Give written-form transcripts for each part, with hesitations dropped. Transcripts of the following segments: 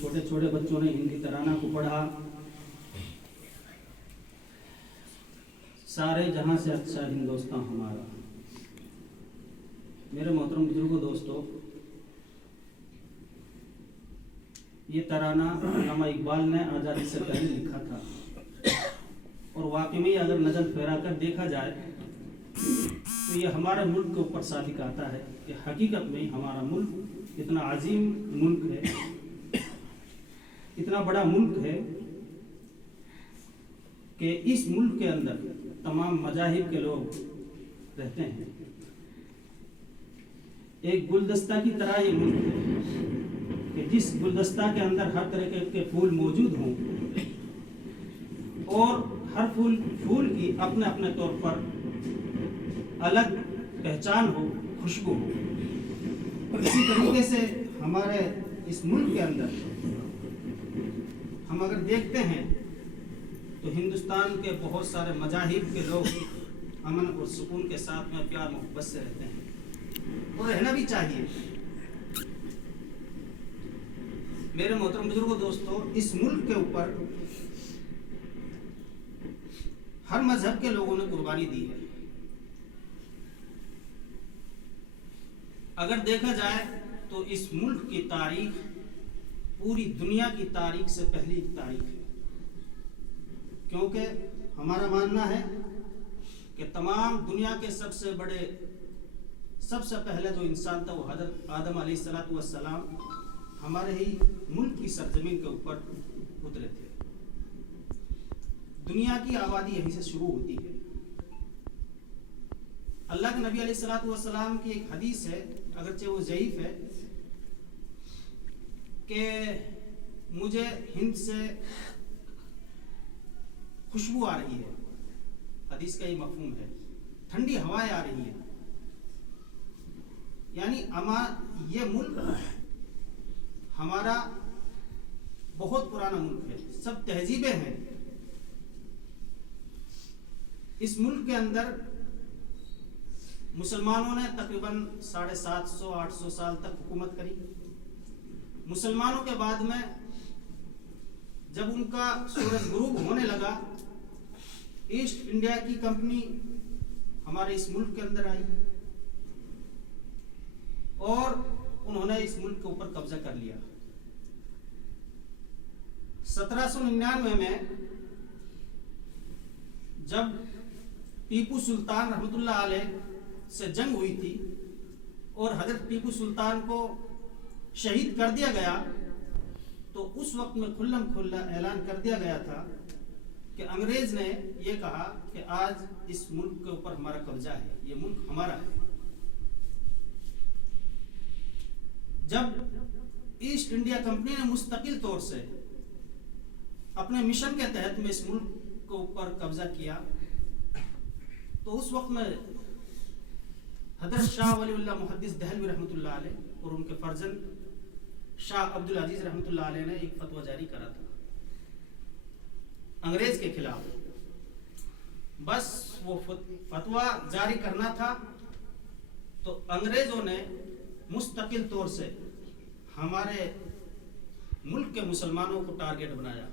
छोटे छोटे बच्चों ने हिंदी तराना को पढ़ा। सारे जहां से अच्छा हिंदुस्तान हमारा। मेरे मोहतरम बुजुर्गों, दोस्तों, ये तराना अल्लामा इकबाल ने आज़ादी से पहले लिखा था और वाकई में अगर नज़र फेरा कर देखा जाए तो ये हमारे मुल्क के ऊपर सादिक आता है कि हकीकत में हमारा मुल्क इतना अजीम मुल्क है, इतना बड़ा मुल्क है कि इस मुल्क के अंदर तमाम मजाहिब के लोग रहते हैं। एक गुलदस्ता की तरह ये मुल्क है कि जिस गुलदस्ता के अंदर हर तरह के फूल मौजूद हों और हर फूल की अपने अपने तौर पर अलग पहचान हो, खुशबू हो। इसी तरीके से हमारे इस मुल्क के अंदर हम अगर देखते हैं तो हिंदुस्तान के बहुत सारे मजाहिब के लोग अमन और सुकून के साथ में प्यार मोहब्बत से रहते हैं और रहना भी चाहिए। मेरे मोहतरम बुजुर्गों, दोस्तों, इस मुल्क के ऊपर हर मजहब के लोगों ने कुर्बानी दी है। अगर देखा जाए तो इस मुल्क की तारीख पूरी दुनिया की तारीख से पहली तारीख है, क्योंकि हमारा मानना है कि तमाम दुनिया के सबसे पहले जो इंसान था वो हज़रत आदम अलैहिस्सलातु वस्सलाम हमारे ही मुल्क की सरजमीन के ऊपर उतरे थे। दुनिया की आबादी यहीं से शुरू होती है। अल्लाह के नबी अलैहिस्सलातु वस्सलाम की एक हदीस है, अगरचे वो ज़ईफ है, कि मुझे हिंद से खुशबू आ रही है। हदीस का ये मफहूम है, ठंडी हवाएं आ रही हैं। यानी ये मुल्क हमारा बहुत पुराना मुल्क है, सब तहजीबें हैं। इस मुल्क के अंदर मुसलमानों ने तकरीबन 750-800 साल तक हुकूमत करी। मुसलमानों के बाद में जब उनका सूरज गुरूब होने लगा, ईस्ट इंडिया की कंपनी हमारे इस मुल्क के अंदर आई और उन्होंने इस मुल्क के ऊपर कब्जा कर लिया। 1799 में जब टीपू सुल्तान रहमतुल्लाह अलैह से जंग हुई थी और हजरत टीपू सुल्तान को शहीद कर दिया गया, तो उस वक्त में खुल्लम खुल्ला ऐलान कर दिया गया था कि अंग्रेज ने यह कहा कि आज इस मुल्क के ऊपर हमारा कब्जा है, ये मुल्क हमारा है। जब ईस्ट इंडिया कंपनी ने मुस्तकिल तौर से अपने मिशन के तहत में इस मुल्क के ऊपर कब्जा किया, तो उस वक्त में हजरत शाह वलीउल्लाह मुहद्दिस दहलवी रहमतुल्लाह अलैह और उनके फर्जंद शाह अब्दुल अजीज रहमतुल्लाह अलैह ने एक फतवा जारी करा था अंग्रेज के खिलाफ। बस वो फतवा जारी करना था तो अंग्रेजों ने मुस्तकिल तौर से हमारे मुल्क के मुसलमानों को टारगेट बनाया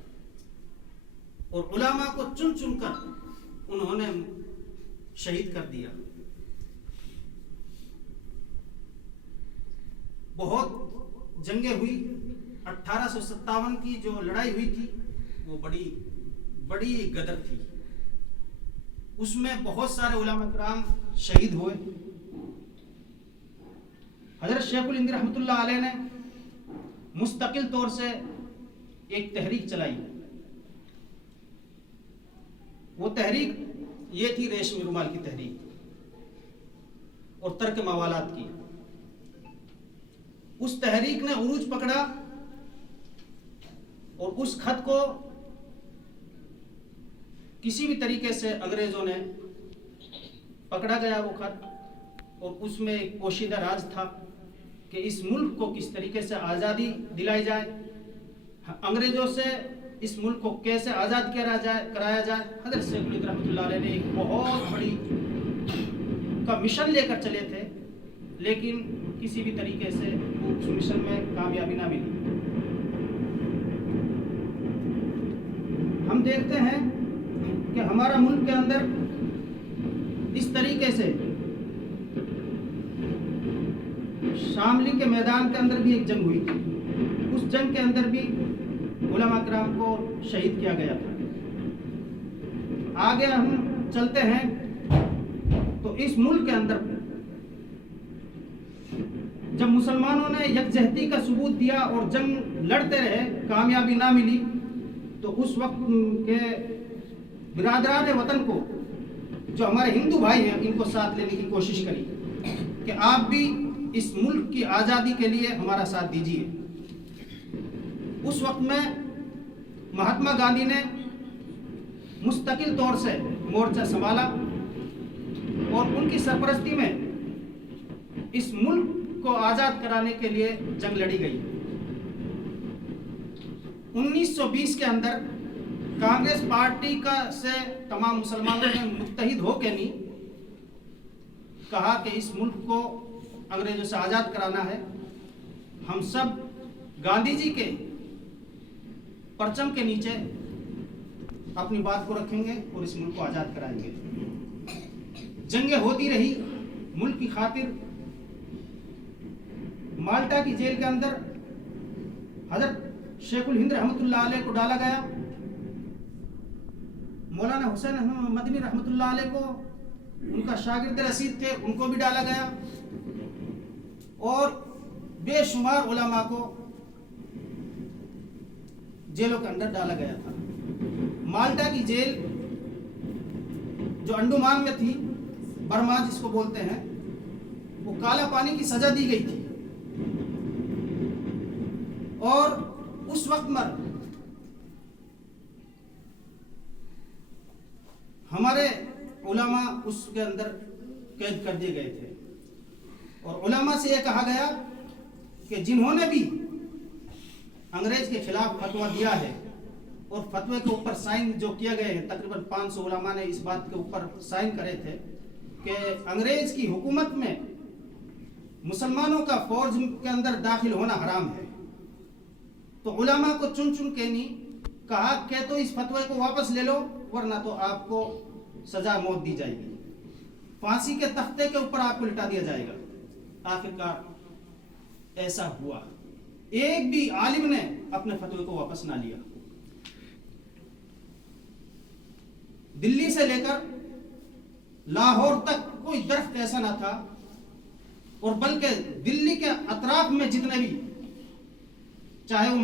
और उलामा को चुन चुनकर उन्होंने शहीद कर दिया। बहुत जंगें हुई। 1857 की जो लड़ाई हुई थी वो बड़ी गदर थी। उसमें बहुत सारे उलमा किराम शहीद हुए। हजरत शेखुल हिंद रहमतुल्लाह अलैह ने मुस्तकिल तौर से एक तहरीक चलाई। वो तहरीक ये थी रेशमी रुमाल की तहरीक और तर्क मवालात की। उस तहरीक ने उरूज पकड़ा और उस खत को किसी भी तरीके से अंग्रेजों ने पकड़ा गया वो खत, और उसमें एक पोशीदा राज था कि इस मुल्क को किस तरीके से आज़ादी दिलाई जाए, अंग्रेजों से इस मुल्क को कैसे आज़ाद कराया जाए। हज़रत शेखुल हिंद रहमतुल्लाह अलैह ने एक बहुत बड़ी का मिशन लेकर चले थे, लेकिन किसी भी तरीके से वो उस मिशन में कामयाबी ना मिली। देखते हैं कि हमारा मुल्क के अंदर इस तरीके से शामली के मैदान के अंदर भी एक जंग हुई थी। उस जंग के अंदर भी उलमा किराम को शहीद किया गया था। आगे हम चलते हैं तो इस मुल्क के अंदर जब मुसलमानों ने यकजहती का सबूत दिया और जंग लड़ते रहे, कामयाबी ना मिली, तो उस वक्त के बिरादरान वतन को, जो हमारे हिंदू भाई हैं, इनको साथ लेने की कोशिश करी कि आप भी इस मुल्क की आज़ादी के लिए हमारा साथ दीजिए। उस वक्त में महात्मा गांधी ने मुस्तकिल तौर से मोर्चा संभाला और उनकी सरपरस्ती में इस मुल्क को आज़ाद कराने के लिए जंग लड़ी गई। 1920 के अंदर कांग्रेस पार्टी का से तमाम मुसलमानों ने मुत्तहिद होकर नहीं कहा कि इस मुल्क को अंग्रेजों से आज़ाद कराना है। हम सब गांधी जी के परचम के नीचे अपनी बात को रखेंगे और इस मुल्क को आज़ाद कराएंगे। जंगें होती रही मुल्क की खातिर। माल्टा की जेल के अंदर हजरत शेखुल हिंद रहमतुल्लाह अलैह को डाला गया। मौलाना हुसैन मदनी रहमतुल्लाह अलैह को, उनका शागिर्द रसीद थे, उनको भी डाला गया और बेशुमार उलमा को जेलों के अंदर डाला गया था। माल्टा की जेल जो अंडमान में थी, बर्मा जिसको बोलते हैं, वो काला पानी की सजा दी गई थी और उस वक्त में हमारे उलमा उसके अंदर कैद कर दिए गए थे और उलमा से यह कहा गया कि जिन्होंने भी अंग्रेज के खिलाफ फतवा दिया है और फतवे के ऊपर साइन जो किए गए हैं, तकरीबन 500 उलमा ने इस बात के ऊपर साइन करे थे कि अंग्रेज की हुकूमत में मुसलमानों का फौज के अंदर दाखिल होना हराम है। तो उलमा को चुन चुन के नहीं कहा कि तो इस फतवे को वापस ले लो, वरना तो आपको सजा मौत दी जाएगी, फांसी के तख्ते के ऊपर आपको लिटा दिया जाएगा। आखिरकार ऐसा हुआ। एक भी आलिम ने अपने फतवे को वापस ना लिया। दिल्ली से लेकर लाहौर तक कोई दरख्त ऐसा ना था, और बल्कि दिल्ली के अतराफ में जितने भी, चाहे वो